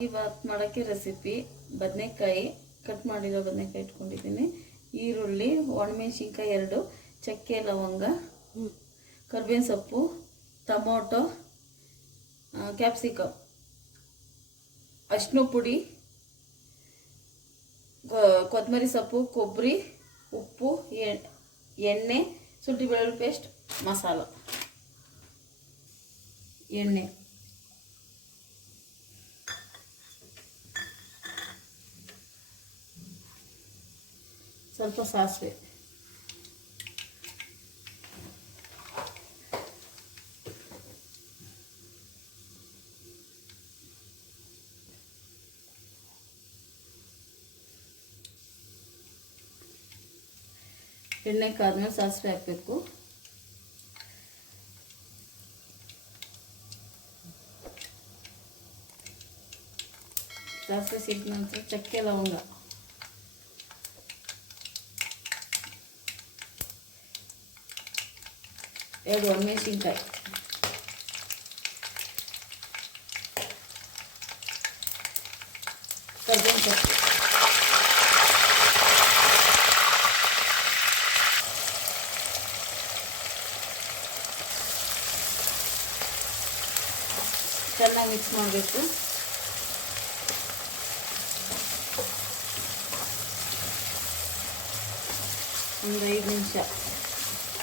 ಬಾತ್ ಮಾಡೋಕ್ಕೆ ರೆಸಿಪಿ ಬದನೆಕಾಯಿ ಕಟ್ ಮಾಡಿರೋ ಬದನೆಕಾಯಿ ಇಟ್ಕೊಂಡಿದ್ದೀನಿ, ಈರುಳ್ಳಿ, ಒಣಮೆಣಸಿನ್ಕಾಯಿ 2, ಚಕ್ಕೆ ಲವಂಗ, ಕರ್ಬೇವಿನ ಸೊಪ್ಪು, ಟೊಮೊಟೊ, ಕ್ಯಾಪ್ಸಿಕಮ್, ಅರಿಶಿನ ಪುಡಿ, ಕೊತ್ತಂಬರಿ ಸೊಪ್ಪು, ಕೊಬ್ಬರಿ, ಉಪ್ಪು, ಎಣ್ಣೆ, ಶುಂಠಿ ಬೆಳ್ಳುಳ್ಳಿ ಪೇಸ್ಟ್, ಮಸಾಲ, ಎಣ್ಣೆ, ಸ್ವಲ್ಪ ಸಾಸಿವೆ, ಎಣ್ಣೆ ಕಾದ್ಮೇಲೆ ಸಾಸಿವೆ ಹಾಕಬೇಕು. ಸಾಸಿವೆ ಸಿಕ್ಕ ನಂತರ ಚಕ್ಕೆ ಲವಂಗ, ಎರಡು ಒಣಮೆಣಸಿನ್ಕಾಯಿ, ಕರ್ಬೇವಿನ ಸೊಪ್ಪು, ಚೆನ್ನಾಗಿ ಮಿಕ್ಸ್ ಮಾಡಬೇಕು. ಒಂದು 5 ನಿಮಿಷ,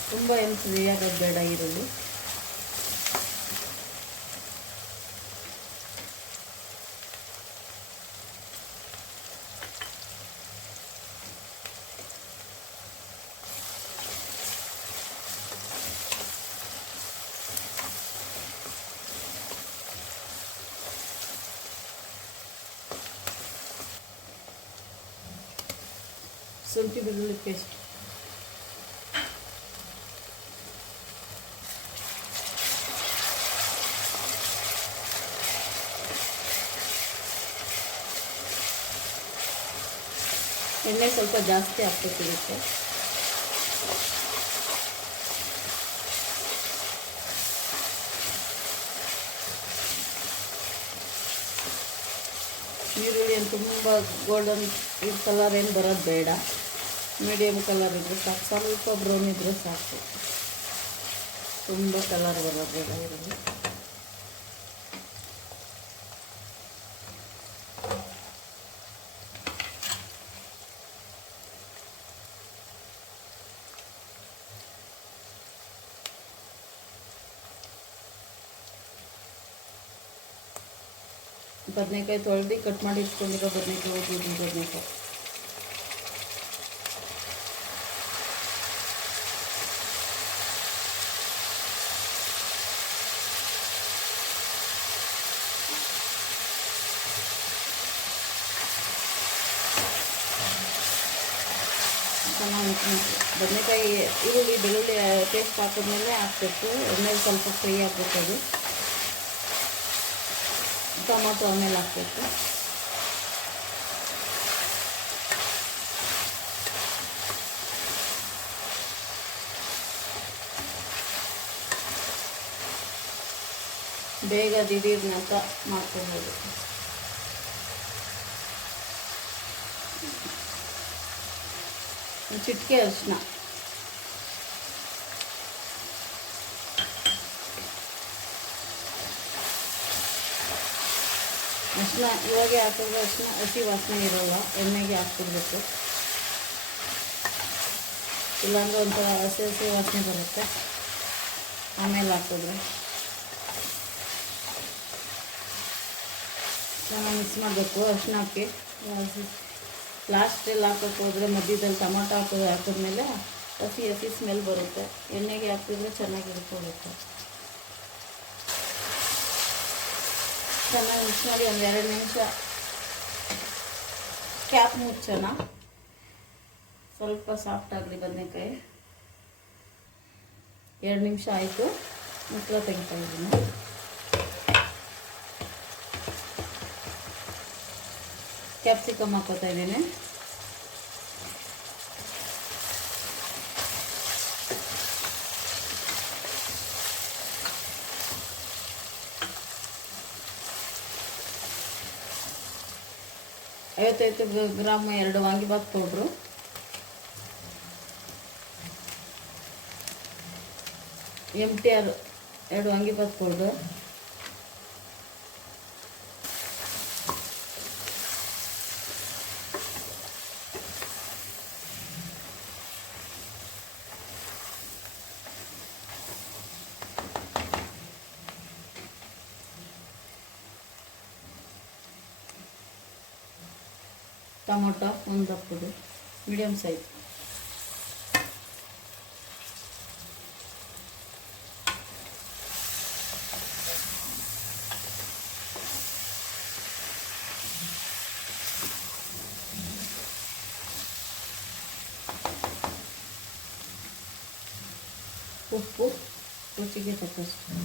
ತುಂಬ ಏನು ಫ್ರೈ ಆಗೋದು ಬೇಡ ಈರುಳ್ಳಿ. ಶುಂಠಿ ಬೆಳ್ಳುಳ್ಳಿ ಪೇಸ್ಟ್, ಎಣ್ಣೆ ಸ್ವಲ್ಪ ಜಾಸ್ತಿ ಹಾಕ್ಬೇಕಿರುತ್ತೆ. ಈರುಳ್ಳಿ ಏನು ತುಂಬ ಗೋಲ್ಡನ್ ಕಲರ್ ಏನು ಬರೋದು ಬೇಡ, ಮೀಡಿಯಮ್ ಕಲರ್ ಇದ್ದರೆ ಸಾಕು, ಸ್ವಲ್ಪ ಬ್ರೌನ್ ಇದ್ದರೆ ಸಾಕು, ತುಂಬ ಕಲರ್ ಬರೋದು ಬೇಡ ಈರುಳ್ಳಿ. ಬದನೆಕಾಯಿ ತೊಳೆದು ಕಟ್ ಮಾಡಿ ಇಟ್ಕೊಂಡಿರೋ ಬದನೆಕಾಯಿ, ಬದನೆಕಾಯಿ ಚೆನ್ನಾಗಿ ಬದನೆಕಾಯಿ ಈರುಳ್ಳಿ ಬೆಳ್ಳುಳ್ಳಿ ಪೇಸ್ಟ್ ಹಾಕಿದ್ಮೇಲೆ ಹಾಕಬೇಕು. ಎಣ್ಣೆ ಸ್ವಲ್ಪ ಫ್ರೈ ಆಗಬೇಕು. ಅದು ಟೊಮೊಟೊ ಆಮೇಲೆ ಹಾಕಬೇಕು. ಬೇಗ ದಿಢೀರ್ನಂತ ಮಾಡ್ಕೊಬೋದು. ಚಿಟಿಕೆ ಅರಿಶಿನ, ಅರಿಶಿನ ಇವಾಗೆ ಹಾಕಿದ್ರೆ ಅರಿಶಿನ ಹಸಿ ವಾಸನೆ ಇರೋಲ್ಲ, ಎಣ್ಣೆಗೆ ಹಾಕ್ಬಿಡ್ಬೇಕು, ಇಲ್ಲಾಂದರೆ ಒಂಥರ ಹಸಿ ಹಸಿ ವಾಸನೆ ಬರುತ್ತೆ. ಆಮೇಲೆ ಹಾಕಿದ್ರೆ ಚೆನ್ನಾಗಿ ಮಿಕ್ಸ್ ಮಾಡಬೇಕು. ಅರಿಶಿನ ಹಾಕಿ ಲಾಸ್ಟಲ್ಲಿ ಹಾಕೋಕ್ಕೆ ಹೋದರೆ ಮಧ್ಯದಲ್ಲಿ ಟೊಮೊಟೊ ಹಾಕಿದ್ಮೇಲೆ ಹಸಿ ಹಸಿ ಸ್ಮೆಲ್ ಬರುತ್ತೆ. ಎಣ್ಣೆಗೆ ಹಾಕಿದ್ರೆ ಚೆನ್ನಾಗಿ ಹಿಡ್ಕೋಬೇಕು. ಚೆನ್ನಾಗಿ ಮಿಕ್ಸ್ ಮಾಡಿ ಒಂದು 2 ನಿಮಿಷ ಕ್ಯಾಪ್ ಮುಚ್ಚೋಣ, ಸ್ವಲ್ಪ ಸಾಫ್ಟ್ ಆಗಲಿ ಬದನೆಕಾಯಿ. 2 ನಿಮಿಷ ಆಯಿತು, ಮುಚ್ಚಳ ತೆಗಿತಾ ಇದ್ದೀನಿ. ಕ್ಯಾಪ್ಸಿಕಮ್ ಹಾಕೋತಾ ಇದ್ದೀನಿ. 55 gram 2 vangibath powder, MTR 2 vangibath powder, tomato 1 ದಪ್ಪದು ಮೀಡಿಯಮ್ ಸೈಜ್, ಉಪ್ಪು ರುಚಿಗೆ ತಕ್ಕಷ್ಟು,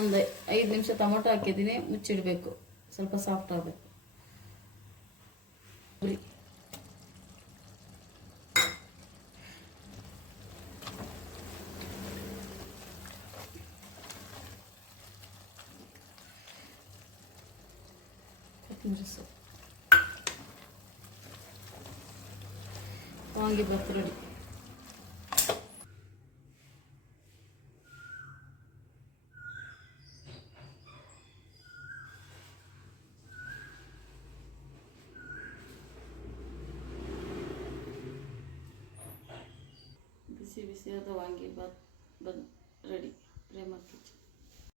ಒಂದು 5 ನಿಮಿಷ ಟೊಮೊಟೊ ಹಾಕಿದ್ದೀನಿ, ಮುಚ್ಚಿಡಬೇಕು, ಸ್ವಲ್ಪ ಸಾಫ್ಟ್ ಆಗಬೇಕು. ಕೊತ್ತಂಬರಿ ಸೊಪ್ಪು, ವಾಂಗಿಬಾತ್ ರೆಡಿ. ಬಿಸಿ ಬಿಸಿಯಾದ ವಾಂಗಿಬಾತ್